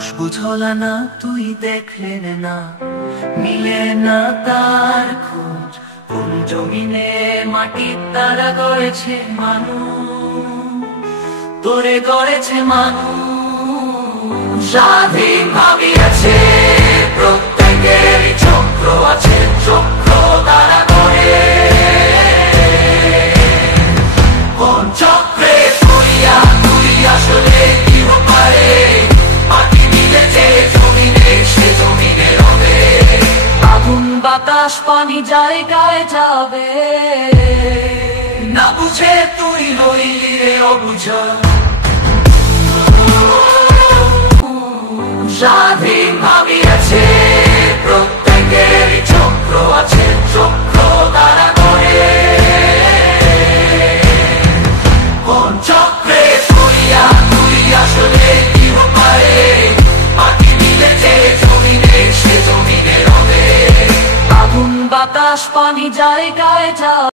খুশবু ছলানা তুই দেখলে না, মিলে না তার খোঁজ। কোন জমিনে মাটির তারা গড়েছে মানুষ, তোরে গড়েছে মানুষ। স্বাধীন ভাবিয়াছে প্রত্যেকেরই চক্র আছে, চক্র তারা করে। কোন চক্রে পড়িয়া তুই আসলে কি পারে, মাটি মিলেছে জমিনে, সে জমিনে হবে। আগুন বাতাস পানি জায়গায় যাবে, না বুঝে তুই রইলি রে অবুঝা। স্বাধীন ভাবিয়াছে প্রত্যেকেরই চক্র আছে, চক্র তারা করে। কোন চক্রে পড়িয়া তুই আসলে কি পারে, মাটি মিলেছে জমিনে, সে জমিনে হবে। আগুন বাতাস পানি জায়গায় যা।